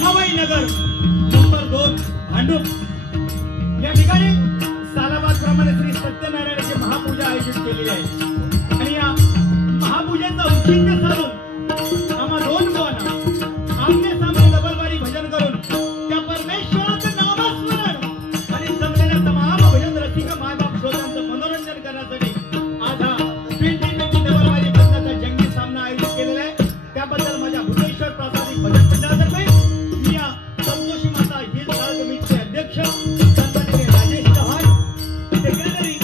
रमाबाई नगर number 2 Bhandup या ठिकाणी सालाबाद प्रमाणे श्री सत्यनारायणाची महापूजा आयोजित केलेली आहे आणि या महापूजेचं औचित्य साधून आम्हा दोन भावांना आमने सामने डबलबारी भजन करून त्या परमेश्वराचं नामस्मरण आणि जमलेल्या तमाम भजन रसिक मायबाप श्रोत्यांचं मनोरंजन करण्यासाठी आज हा 2020 डबलबारी भजनाचा जंगी सामना आयोजित केलेला आहे। त्याबद्दल माझ्या भुवनेश्वर प्रासादिक भजन मंडळातर्फे मी या संतोषी माता हिल ताल कमिटीचे अध्यक्ष सन्माननीय राजेश चव्हाण, सेक्रेटरी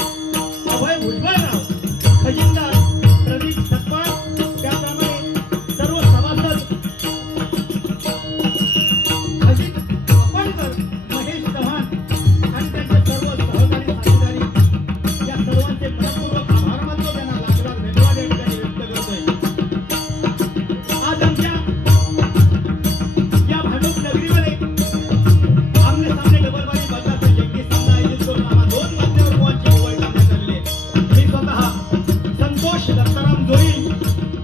अभय भुजबळराव, खजिनदार प्रदीप सतपाळ, त्याप्रमाणे सर्व सभासद अजित अपणकर, महेश चव्हाण आणि त्यांचे सर्व सहकारी साथीदारी या सर्वांचे मनपूर्वक आभार मानतो, त्यांना लाखलाख धन्यवाद या ठिकाणी व्यक्त करतोय। आज आमच्या या भांडूप नगरीमध्ये आमने सामने डबलबारी भजनाचा जंगी सामना आयोजित करून आम्हा दोन मान्यवर बुवांची निवड करण्यात आलेली आहे। मी स्वतः संतोष दत्ताराम जोईल,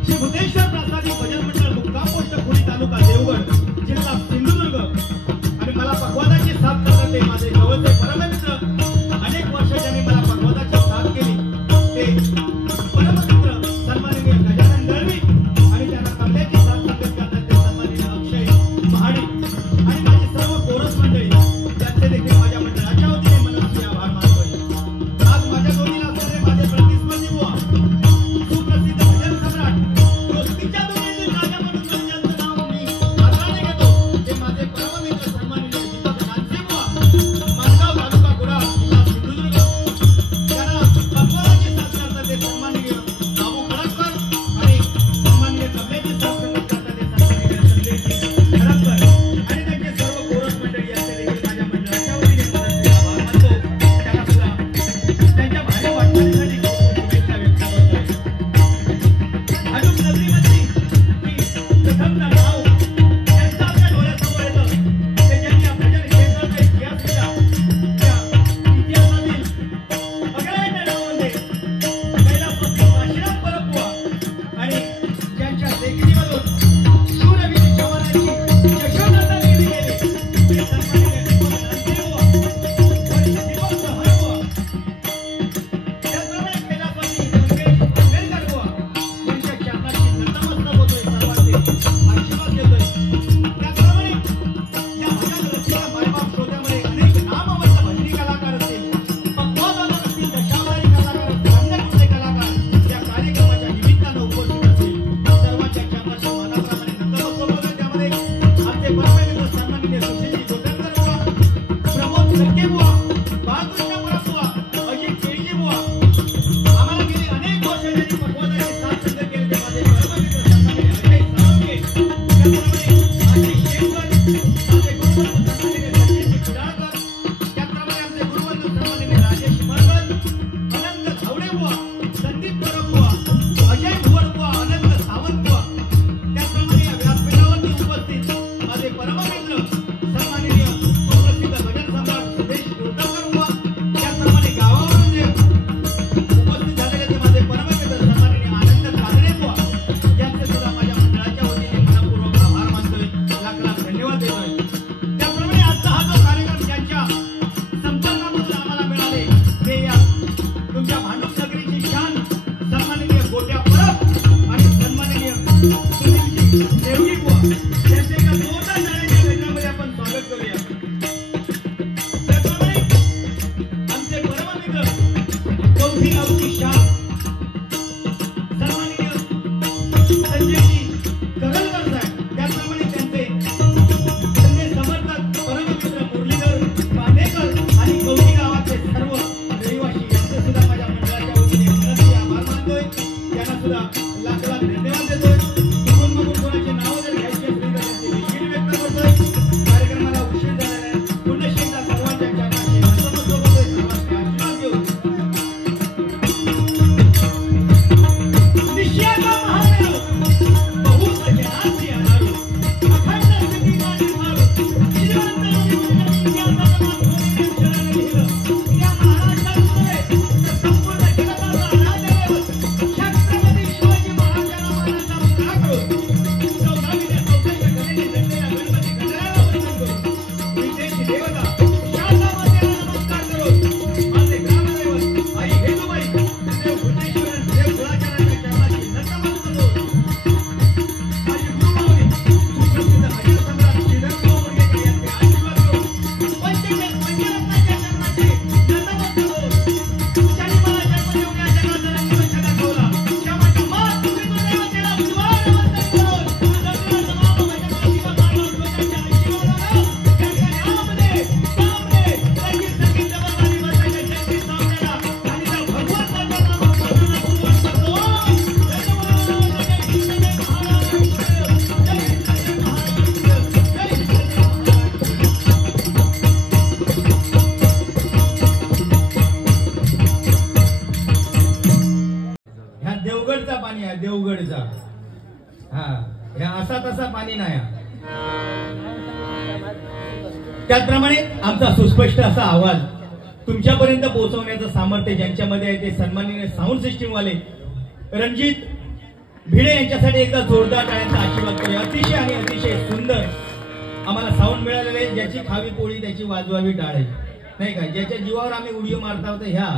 श्री भुवनेश्वर प्रासादिक भजन मंडळ मुक्काम पोस्ट पुरी तालुका देवगड जिल्हा सिंधुदुर्ग आणि मला पखवादाची साथ करणारे माझे जवळचे परममित्र, अनेक वर्ष ज्यांनी मला पखवादाची साथ केली ते परममित्र सन्माननीय गजानन दळवी आणि त्यांना कमल्याची साथ संगत करणारे सन्माननीय अक्षय महाडी आणि माझी सर्व कोरस मंडळी त्यांचे देखील माझ्या मंडळाच्या वतीने मनस्वी आभार मानतोय। आज माझ्या जोडीला असणारे माझे प्रतिस्पर्धी बुवा, सुप्रसिद्ध भजन सम्राट, दोस्तीच्या दुनियेतील राजा म्हणून ज्यांचं नाव मी आदराने घेतो ते माझे परममित्र सन्माननीय दीपक नानसे बुवा, माणगाव तालुका कुडाळ जिल्हा सिंधुदुर्ग। त्यांना पखवादाची साथ करतात ते सन्माननीय बाबू खडककर आणि सन्माननीय कमलेची साथ संगत करतात ते सन्माननीय संदेशजी खडककर आणि त्यांचे सर्व कोरस मंडळी यांचे देखील माझ्या मंडळाच्या वतीने मनस्वी आभार मानतो। त्यांना सुद्धा त्यांच्या भावी वाटचालीसाठी शुभेच्छा व्यक्त करतोय। भांडूप नगरीमधली ही प्रथमतः नाव त्यांचं आपल्या डोळ्यासमोर येतं ते ज्यांनी या भजन क्षेत्राचा इतिहास लिहिला, त्या इतिहासातील अग्रगण्य नावामध्ये कैलासवासी काशीनाथ परबुवा आणि ज्यांच्या देखणीमधून शूरवीर जवानांची यशोगाथा लिहिली गेली ते सन्माननीय दीपक नानसे बुवा, वरिष्ठ दीपक चव्हाण बुवा, त्याचप्रमाणे कैलासवासी योगेश आंबेडकर बुवा यांच्या चरणाशी नतमस्तक होतोय, सर्वांचे आशीर्वाद घेतोय। त्याचप्रमाणे या भजन रसिक मायबाप श्रोत्यामध्ये अनेक नामवंत भजनी कलाकार असतील, पखवादावर असतील, दशावतारी कलाकार असतील, अन्य कुठले कलाकार या कार्यक्रमाच्या निमित्तानं उपस्थित असतील, सर्वांच्या चरणाशी मनाप्रमाणे नतमस्तक होतोय। त्यामध्ये आमचे परममित्र सन्माननीय सुशीलजी गोटनकर बुवा, प्रमोद लक्के बुवा, बाळकृष्ण परब बुवा, अजित केळजी बुवा, आम्हाला गेली अनेक वर्ष त्यांनी पखवादाची साथ संगत केली ते माझे परममित्र सन्माननीय अजय साळुंखे, त्याचप्रमाणे आशिष शेखकर, माझे गुरुवंत सन्माननीय सचिनजी कुडाळकर, त्याचप्रमाणे आमचे गुरुवंत सन्माननीय राजेश मळकर, अनंत धावडे बुवा, संदीप परब बुवा, अजय भुवर बुवा, अनंत सावंत बुवा, त्याचप्रमाणे या व्यासपीठावरती उपस्थित माझे परममित्र सन्माननीय सुप्रसिद्ध भजन सम्राट सुदेश कुलकर्णी बुवा, त्याचप्रमाणे गावावरून जे उपस्थित झालेले ते माझे परममित्र सन्माननीय आनंद कादरे बुवा, यांचे सुद्धा माझ्या मंडळाच्या वतीने मनपूर्वक आभार मानतोय, लाख लाख धन्यवाद देतोय। त्याचप्रमाणे आजचा हा जो कार्यक्रम ज्यांच्या संपर्कामधून आम्हाला मिळाले ते या तुमच्या भांडूप नगरीची शान सन्माननीय गोट्या परब आणि सन्माननीय सुनीलजी देवगी बुवा यांचे एका जोरदार टाळ्यांच्या गजरामध्ये आपण स्वागत करूया। त्याचप्रमाणे आमचे परममित्र चौथी गावची शान सन्माननीय संजयजी करलकर साहेब, त्याचप्रमाणे त्यांचे तसा पाणी नाही. त्याचप्रमाणे आमचा सुस्पष्ट असा आवाज तुमच्यापर्यंत पोहोचवण्याचं सामर्थ्य ज्यांच्यामध्ये आहे ते सन्माननीय साऊंड सिस्टीम वाले रणजित भिडे यांच्यासाठी एकदा जोरदार टाळ्यांचा आशीर्वाद करूया. अतिशय आणि अतिशय सुंदर आम्हाला साऊंड मिळालेले आहे, ज्याची खावी पोळी त्याची वाजवावी टाळ आहे, नाही का? ज्याच्या जीवावर आम्ही उडिओ मारता होतो ह्या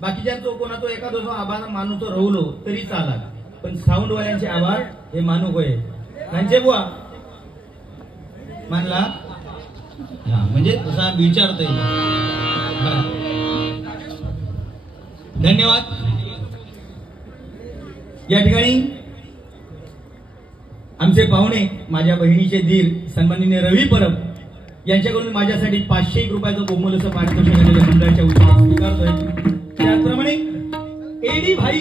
बाकीच्या तो कोणा तो एखादा जो आभार मानू तो रवलो तरी चाला, पण साऊंड वाल्यांचे आभार हे मानू होय. त्यांचे बुवा मानला हा म्हणजे तसा विचारता येईल. धन्यवाद. या ठिकाणी आमचे पाहुणे माझ्या बहिणीचे धीर सन्माननीय रवी परब यांच्याकडून माझ्यासाठी 501 रुपयाचं कोमलचं पारितोषिक आलेल्या मंडळाच्या उत्सवात स्वीकारतोय. त्याचप्रमाणे एडी भाई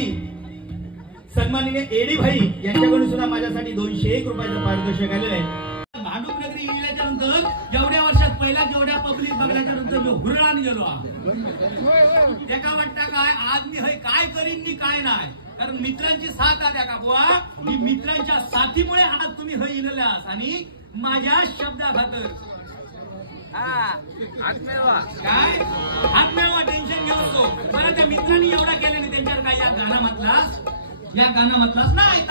सन्माननीय एडी भाई यांच्याकडून सुद्धा माझ्यासाठी 201 रुपयाचं पारितोषिक आलेलं आहे. भांडूप नगरी गेल्याच्या नंतर एवढ्या वर्षात पहिला जेवढ्या पब्लिक बघण्याच्या नंतर मी हुरळान गेलो. एका वाटतं काय आज मी काय करीन मी काय नाही, कारण मित्रांची साथ आल्या का बुवा. मी मित्रांच्या साथीमुळे आज तुम्ही हे इलेलास आणि माझ्या शब्दा खातर काय हात मिळवा. टेन्शन घेऊ नको. मला त्या मित्रांनी एवढा केले नाही त्यांच्यावर काय या गाणं म्हटलास नाही.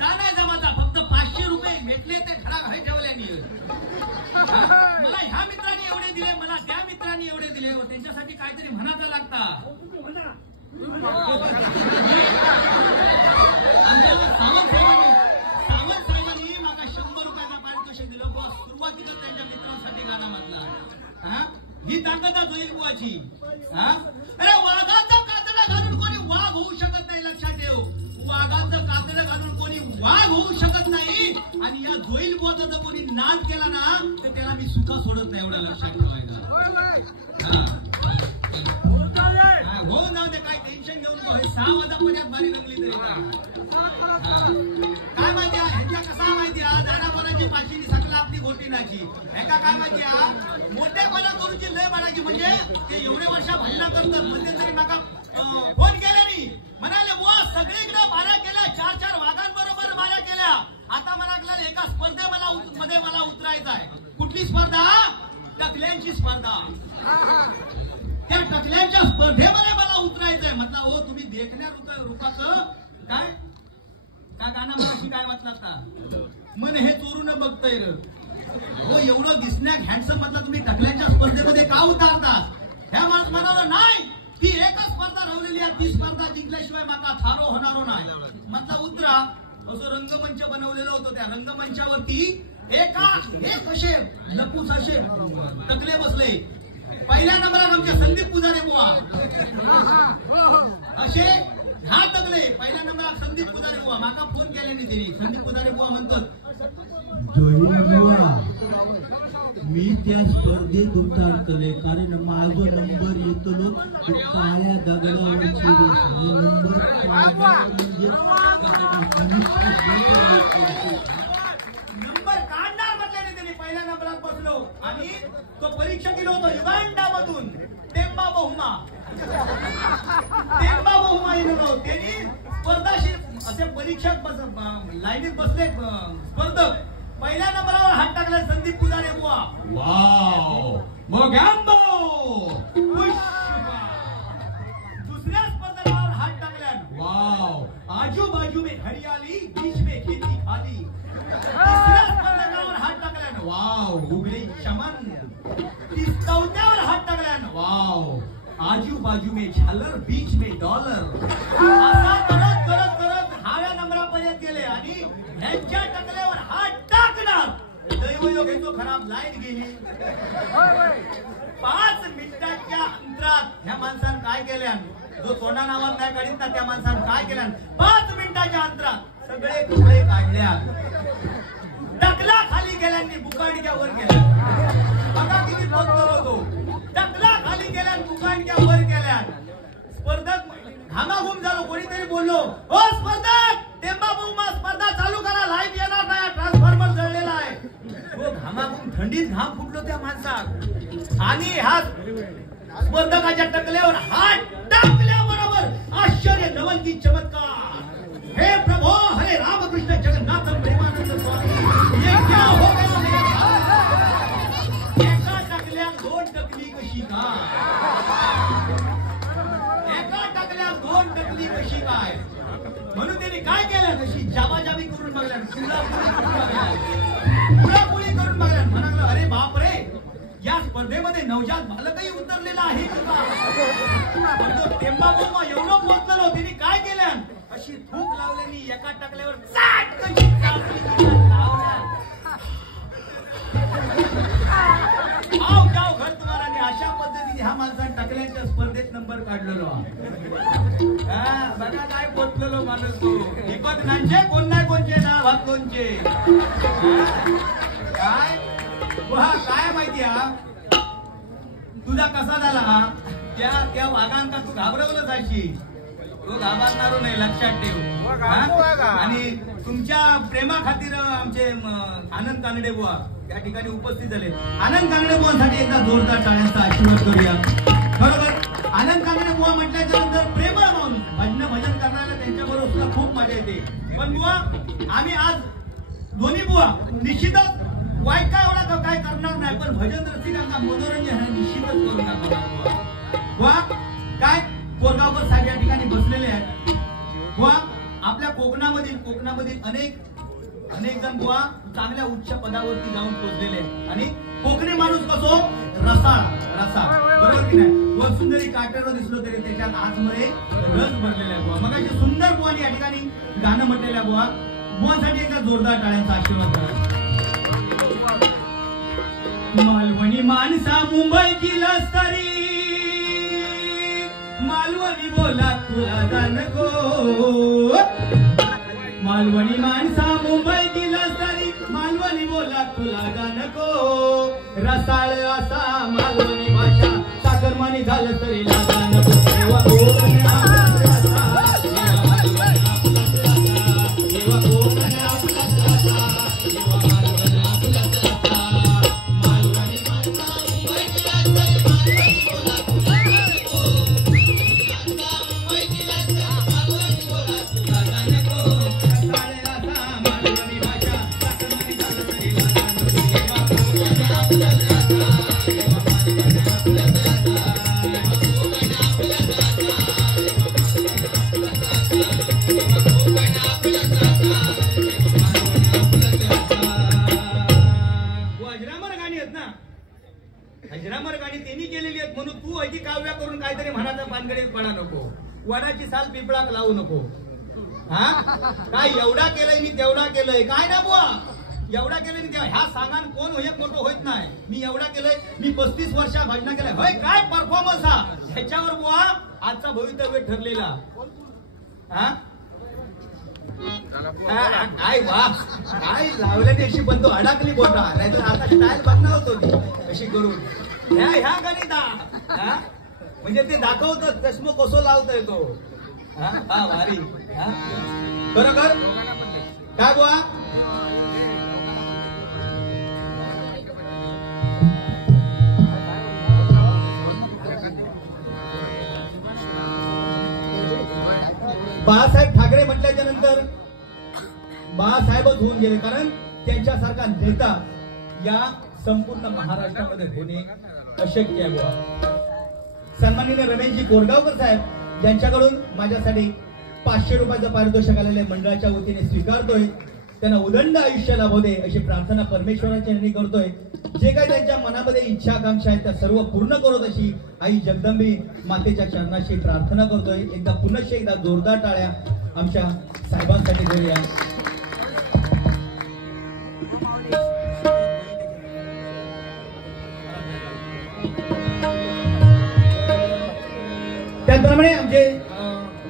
नाही जमाचा फक्त 500 रुपये भेटले ते खराब आहे ठेवल्याने. मला ह्या मित्रांनी एवढे दिले, मला त्या मित्रांनी एवढे दिले, त्यांच्यासाठी काहीतरी म्हणायचं लागता. सावंत साहेबांनी मला 100 रुपयाचा पारितोषिक दिलं बुवा. सुरुवातीला त्यांच्या मित्रांसाठी गाणं म्हटला. ही ताकद आहे जोईल बुवाची. अरे वाघाचं कातडं घालून कोणी वाघ होऊ शकत नाही, लक्षात ठेव. वाघाचं कातडं घालून कोणी वाघ होऊ शकत नाही. आणि या जोईल बुवाचा जर कोणी नाद केला ना तर त्याला मी सुद्धा सोडत नाही, एवढा लक्षात ठेवायचा. हो जाऊ दे, काय टेन्शन घेऊन नको. 6 वाजता बारी लागली तरी काय माहिती ह्यांच्या कसा माहिती दानापणाची पाचीनी सकला आपली घोटीनाची एका काय माहिती मोठेपणा करूची लय म्हणायची. म्हणजे ते एवढे वर्ष भांडणं करतात म्हणजे तरी नका फोन केला नाही म्हणाले बुवा सगळीकडे बाऱ्या केल्या, 4-4 वाघांबरोबर बाऱ्या केल्या. आता मला लागला एका स्पर्धेमध्ये मला उतरायचं आहे. कुठली स्पर्धा? टकल्यांची स्पर्धा. त्या टकल्यांच्या स्पर्धेमध्ये मला उतरायचंय. म्हटलं हो तुम्ही देखण्या रुपाचं काय काय गाणं मराठी काय म्हटलं आता मन हे चोरून बघतय हो. एवढं दिसण्यात हँडसम म्हटलं तुम्ही टकल्यांच्या स्पर्धेमध्ये का उतारता? ह्या माणूस म्हणालो नाही ती एकच स्पर्धा रवलेली आहे, ती स्पर्धा जिंकल्याशिवाय माका थारो होणारो नाही. म्हटलं उतरा. असं रंगमंच बनवलेलं होतं. त्या रंगमंचावरती एक असे लपूस असे टकले बसले. पहिल्या नंबरात आमचे संदीप पुजारे बुवा असे 10 टकले. पहिल्या नंबरात संदीप पुजारे बुवा. माका फोन केल्याने त्यांनी. संदीप पुजारे बुवा म्हणतात मी त्या स्पर्धेत उतारतले कारण माझा नंबर येतलो काळ्या दगडावरची नंबर काढणार म्हटल्याने त्यांनी. पहिल्या नंबरात बसलो आणि तो परीक्षा केला होता युगांडामधून टेंबा बहुमा येलो. त्यांनी स्पर्धाशी असे परीक्षक लाईनीत बसले स्पर्धक. पहिल्या नंबरावर हात टाकला संदीप पुजारे बुवा. वाव मोगॅम्बो. दुसऱ्या स्पर्धकावर हात टाकल्या. वाव आजूबाजू में हरियाली बीच में खेती खाली. तिसऱ्या स्पर्धकावर हात टाकल्या. वाव उघडे चमन. 4थ्यावर हात टाकल्या. वाव आजूबाजू में झालर बीच में डॉलर. असा करत करत करत 10व्या नंबरापर्यंत गेले आणि ह्यांच्या टकल्यावर हात टाकणार. दैवयोग घेतो खराब लाईन गेली. 5 मिनिटाच्या अंतरात ह्या माणसानं काय केल्या? जो तोंडा नावात नाही काढीत ना त्या माणसानं काय केल्या? 5 मिनिटाच्या अंतरात सगळे कपडे काढल्या. टकला खाली गेल्यांनी बुकांडक्या वर केल्या. बघा किती पत्तर होतो. टकला खाली गेल्या बुकांडक्या वर केल्या. स्पर्धक घामाघूम झालो. कोणीतरी बोललो हो स्पर्धक टेंबाबुमा स्पर्धा चालू करा, लाईव्ह येणार नाही, ट्रान्सफॉर्मर जळलेला आहे. हो घामाघूम थंडीत घाम फुटलो त्या माणसात. आणि हा स्पर्धकाच्या टकल्यावर हात टाकल्याबरोबर आश्चर्य नवलकी चमत्कार हे प्रभो हरे रामकृष्ण जगन्नाथ प्रेमानंद स्वामी ये क्या हो गया मेरे एका टाकल्यात दोन टकली कशी काय एका टाकल्यात दोन टकली कशी काय म्हणून त्यांनी काय केलं कशी जाबाजाबी करून बघल्या पुळापुळी करून बघल्या म्हणाला अरे बाप रे या स्पर्धेमध्ये नवजात बालकही उतरलेला आहे टेंबाबोमा एवढं पोहोचलेलो त्यांनी काय केलं अशी थूक लावल्यानी एका टाकल्यावर चाटकन लावल्या आव जाव घर तुम्हाला अशा पद्धतीने ह्या माणसाने टाकल्याच्या स्पर्धेत नंबर काढलेलो बघा काय पोचलेलो माणूस तू विकत नांचे कोण नाही कोणचे ना भात कोणचे काय काय माहिती तुझा कसा झाला त्या वाघांका तू घाबरवलं जायची तो घाबरणार नाही लक्षात ठेव आणि तुमच्या प्रेमा खातीर आमचे आनंद कानडे बुवा त्या ठिकाणी उपस्थित झाले आनंद कानडे बुवांसाठी एकदा जोरदार टाळ्यांचा आशीर्वाद करूया बरोबर आनंद कानडे बुवा म्हटल्याच्या नंतर प्रेमळ माणूस भजन करणाऱ्या त्यांच्याबरोबर सुद्धा खूप मजा येते पण बुवा आम्ही आज दोन्ही बुवा निश्चितच वाईट काय एवढा काय करणार नाही पण भजन रसिकांना मनोरंजन हे निश्चितच करू नका वा काय कोरगावकर साहेब या ठिकाणी बसलेले आहेत वा आपल्या कोकणामधील अनेक जण बुवा चांगल्या उच्च पदावरती जाऊन पोहोचलेले आहेत आणि कोकणी माणूस कसो रसाळ बरोबर की नाही वसुंदरी काटेवर दिसलो तरी त्याच्यात आतमध्ये रस भरलेला आहे बुवा मग अशी सुंदर बुवानी या ठिकाणी गाणं म्हटलेल्या बुवांसाठी एकदा जोरदार टाळ्यांचा आशीर्वाद करा मालवणी माणसा मुंबई किलस तरी मालवणी बोला तुला जानको मालवणी माणसा मुंबई किलस तरी मालवणी बोला तुला जानको रसाळ असा मालवणी भाषा साखरमानी झालं तरी लागा नको वडाची साल पिपळाक लावू नको हा काय एवढा केलंय मी तेवढा केलंय काय ना बुवा एवढा केलंय मी ह्या सांगान कोण एक मोठं होत नाही मी एवढा केलंय मी 35 वर्षा भजना केलाय होय काय परफॉर्मन्स हा ह्याच्यावर बुवा आजचा भवितव्य ठरलेला हा काय वा काय लावल्याने अशी बंधू अडकली बोटा नाहीतर आता स्टाईल बघणार होतो ती अशी करून ह्या गणिता म्हणजे ते दाखवतात चष्मा कसो लावतोय तो हा भारी बरोबर काय बुवा बाळासाहेब ठाकरे म्हटल्याच्या नंतर बाळासाहेबच होऊन गेले कारण त्यांच्यासारखा नेता या संपूर्ण महाराष्ट्रामध्ये होणे अशक्य आहे बुवा सन्माननीय रमेशजी कोरगावकर साहेब यांच्याकडून माझ्यासाठी 500 रुपयाचं पारितोषिक आलेले मंडळाच्या वतीने स्वीकारतोय त्यांना उदंड आयुष्य लाभू दे अशी प्रार्थना परमेश्वराच्या यांनी करतोय जे काही त्यांच्या मनामध्ये इच्छा आकांक्षा आहेत त्या सर्व पूर्ण करत अशी आई जगदंबे मातेच्या चरणाशी प्रार्थना करतोय एकदा पुनश्च एकदा जोरदार टाळ्या आमच्या साहेबांसाठी करूया त्याचप्रमाणे आमचे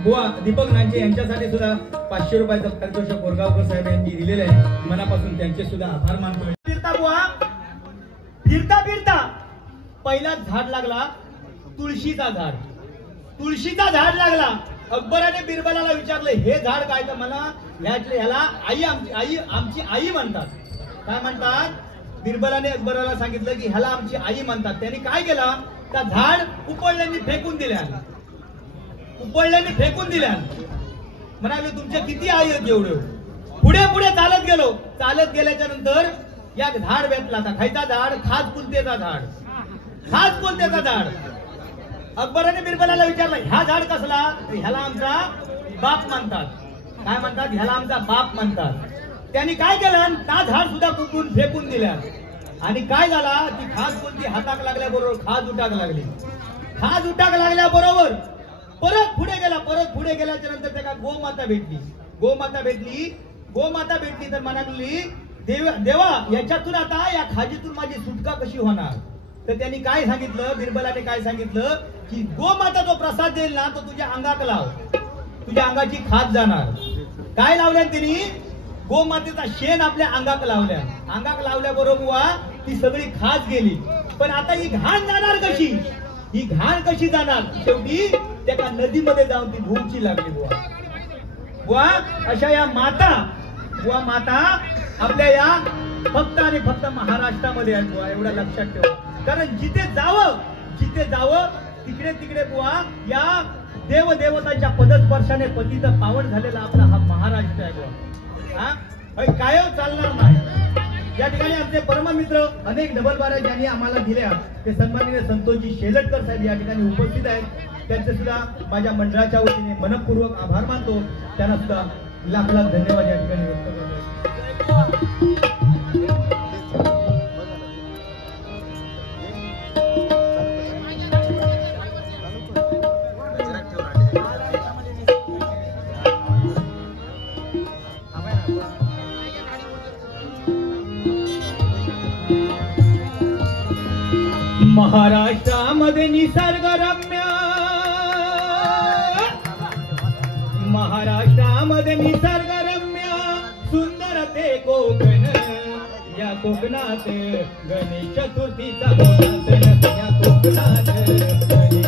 बुवा दीपक नांचे यांच्यासाठी सुद्धा 500 रुपयाचं पारितोषिक कोरगावकर साहेब यांनी दिलेलं आहे मनापासून त्यांचे सुद्धा आभार मानतोय फिरता बुवा फिरता पहिला झाड लागला तुळशीचा झाड लागला अकबराने बिरबलाला विचारलं हे झाड काय तर मला ह्याला आमची आई म्हणतात काय म्हणतात बिरबलाने अकबराला सांगितलं की ह्याला आमची आई म्हणतात त्यांनी काय केलं त्या झाड उपळल्यांनी फेकून दिल्या म्हणाले तुमचे किती आहेत एवढे. पुढे पुढे चालत गेलो. चालत गेल्याच्या नंतर या झाड भेटला. खायचा झाड, खास कुलतेचा झाड. खास कुलतेचा झाड. अकबराने बिरबलाला विचारलं ह्या झाड कसला. ह्याला आमचा बाप म्हणतात. काय म्हणतात. ह्याला आमचा बाप म्हणतात. त्यांनी काय केलं त्या झाड सुद्धा कुठून फेकून दिल्या. आणि काय झाला ती खास कोणती हाताक लागल्याबरोबर खाज उठाक लागली. खाज उठाक लागल्याबरोबर परत पुढे गेला. परत पुढे गेल्याच्या नंतर त्याला गोमाता भेटली. गोमाता भेटली तर म्हणाली देवा याच्यातून आता या खाजीतून माझी सुटका कशी होणार. तर त्यांनी काय सांगितलं. बिरबलाने काय सांगितलं की गोमाता जो प्रसाद देईल ना तो तुझ्या अंगाक लाव. तुझ्या अंगाची खाज जाणार. काय लावल्या त्यांनी. गोमातेचा शेण आपल्या अंगाक लावल्या. अंगाक लावल्याबरोबर ती सगळी खाज गेली. पण आता ही घाण जाणार कशी. ही घाण कशी जाणार. शेवटी त्या नदीमध्ये जाऊन ती धुवची लागली. बुवा अशा या माता आपल्या या फक्त आणि फक्त महाराष्ट्रामध्ये आहेत बुवा. एवढं लक्षात ठेवा. कारण जिथे जावं तिकडे बुवा या देवदेवतांच्या पदस्पर्शाने पतित पावन झालेला आपला हा महाराष्ट्र आहे बुवा. काय चालणार नाही. या ठिकाणी आमचे परममित्र अनेक डबलबाऱ्या ज्यांनी आम्हाला दिल्या ते सन्माननीय संतोषजी शेलटकर साहेब या ठिकाणी उपस्थित आहेत. त्यांचे सुद्धा माझ्या मंडळाच्या वतीने मनपूर्वक आभार मानतो. त्यांना सुद्धा लाख लाख धन्यवाद या ठिकाणी व्यक्त करतो. महाराष्ट्रामध्ये निसर्गरम्य सुंदर ते कोकण. या कोकणात गणेश चतुर्थीचा मोठा सण. या कोकणात